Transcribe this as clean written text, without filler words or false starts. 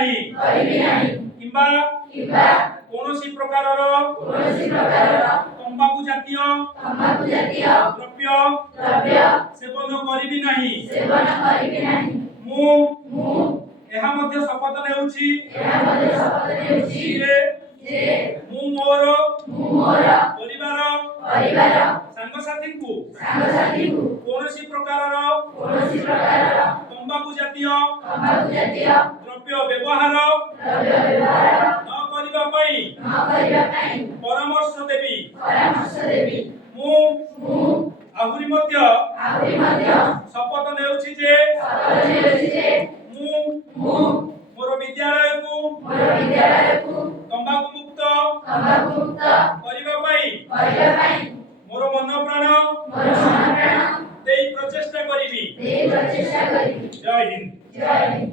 ନାହିଁ କିମ୍ବା କୌଣସି ପ୍ରକାରର ତମ୍ବାଖୁ ଜାତୀୟ ଦ୍ରବ୍ୟ ସେବନ କରିବି ନାହିଁ। ମୁଁ ଏହା ମଧ୍ୟ ଶପଥ ନେଉଛି ଯେ ମୁଁ ମୋର ପରିବାର ସାଙ୍ଗସାଥୀଙ୍କୁ କୌଣସି ପ୍ରକାରର ତମ୍ବାଖୁ ଜାତୀୟ ଦ୍ରବ୍ୟ ବ୍ୟବହାର ନ କରିବା ପାଇଁ ପରାମର୍ଶ ଦେବି। ମୁଁ ଆହୁରି ମଧ୍ୟ ଶପଥ ନେଉଛି ଯେ ମୁଁ ମୋର ବିଦ୍ୟାଳୟକୁ ତମ୍ବାଖୁ ମୁକ୍ତ କରିବା ପାଇଁ ମୋର ମନ ପ୍ରାଣ ଦେଇ ପ୍ରଚେଷ୍ଟା କରିବି। ଜୟ ହିନ୍ଦ।